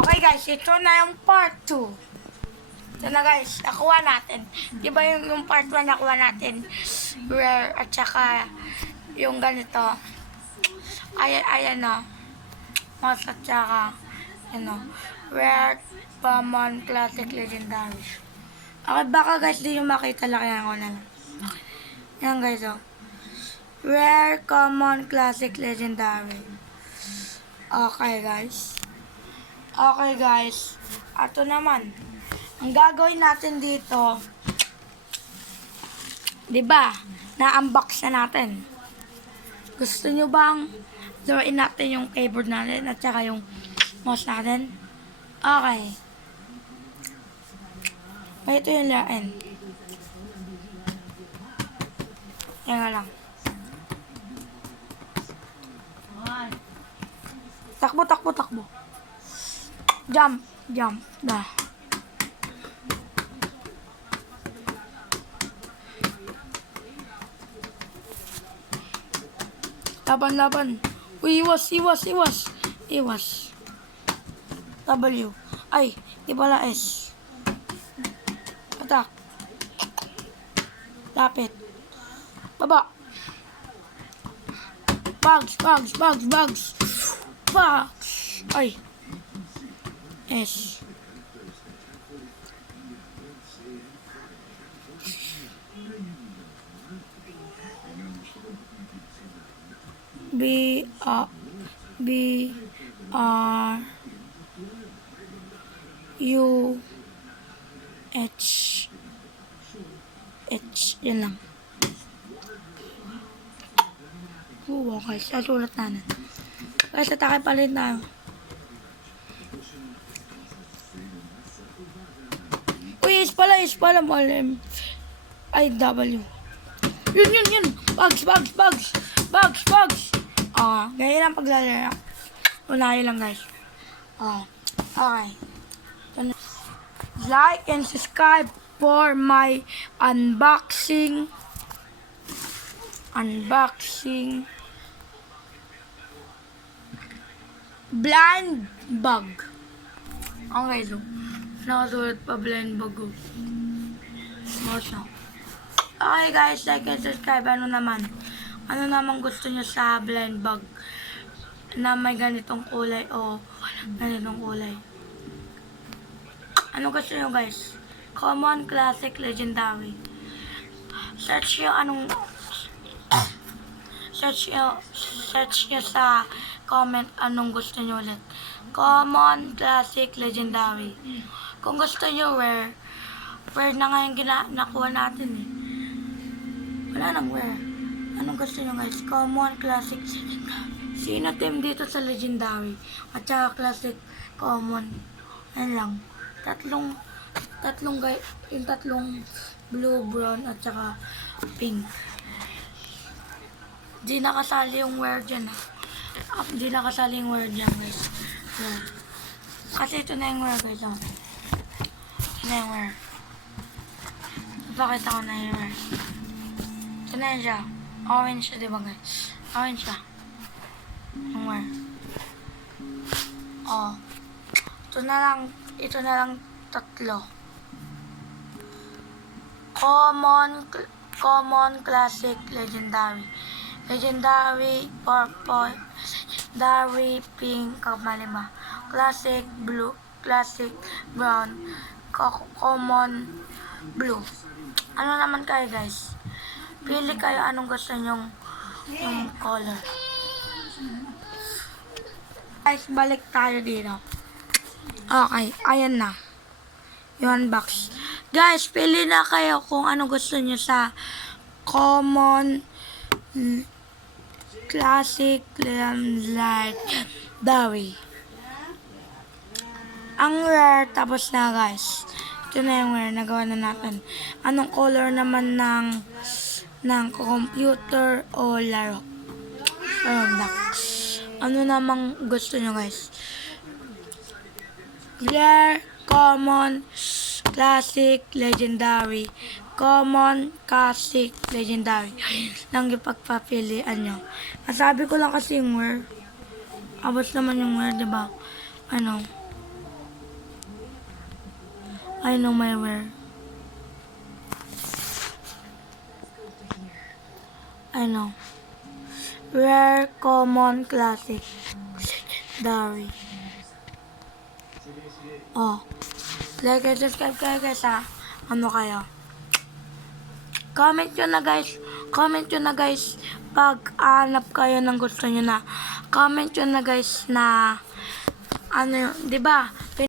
Okay guys, ito na yung part 2. Ito na guys, nakuha natin. Diba yung part 1 nakuha natin? Rare at saka yung ganito. Ayan na. Mouse at saka ano, rare, common, classic, legendary. Okay, baka guys di yung makita, lakihan ko na lang. Yan guys, oh. Rare, common, classic, legendary. Okay guys. Okay guys. Ato naman. Ang gagawin natin dito, 'di ba? Na-unbox na natin. Gusto nyo bang drawin natin yung keyboard natin at saka yung mouse natin? Okay. Ito yung lain. Yan nga lang. Takbo, takbo, takbo. Jump, jump. Dah. Laban, laban. Uy, iwas. W. Ay, di pala S. Attack. Lapit. Baba. Bugs. Ay. S. B R U H. Yan lang. Okay, sulat natin. Guys, atake palit na. Uy, is pala. I W. Yun. Bugs. Ganyan ang paglalaro. Unahin lang guys. Okay. Like and subscribe for my unboxing blind bug. Okay, so nakasulat pa blind bug. Okay guys, like and subscribe. Ano naman gusto nyo sa blind bug na may ganitong kulay o ganitong kulay? Ano gusto nyo guys? Common, classic, legendary. Search nyo sa comment anong gusto nyo ulit. Common, classic, legendary. Kung gusto nyo rare na nga yung nakuha natin eh. Wala nang rare. Anong gusto nyo guys? Common, classic, legendary. Sino team dito sa legendary? At saka classic, common. Ayan lang. Tatlong guys. Yung tatlong blue, brown, at saka pink. Di nakasali yung wear dyan ha. Di nakasali yung wear dyan guys. Yeah. Kasi ito na yung wear guys. Ito na yung wear. Ipakita ko na yung wear. Ito na yun siya. Orange siya, diba guys? Orange siya. Yung wear. Ito na lang tatlo. Common, classic, legendary. Legendary, purple, legendary, pink, kamalima. Classic, blue, classic, brown, common, blue. Ano naman kayo guys? Pili kayo anong gusto nyong yung color. Guys, balik tayo dito. Okay, ayan na. Yung unbox. Guys, pili na kayo kung ano gusto nyo sa common, classic, legendary. Ang rare, tapos na guys. Ito na yung rare, nagawa na natin. Anong color naman ng computer o laro? Ano namang gusto nyo guys? Rare, common, classic, legendary. Common, classic, legendary. Lang yung pagpapilian nyo. Nasabi ko lang kasi yung word. Abos naman yung word, diba? I know my rare. I know. Rare, common, classic. Legendary. Oh. Like and subscribe kayo guys ha. Ano kayo? Comment nyo na guys. Comment nyo na guys. Pag hanap kayo ng gusto nyo na. Comment nyo na guys na ano yun. Diba?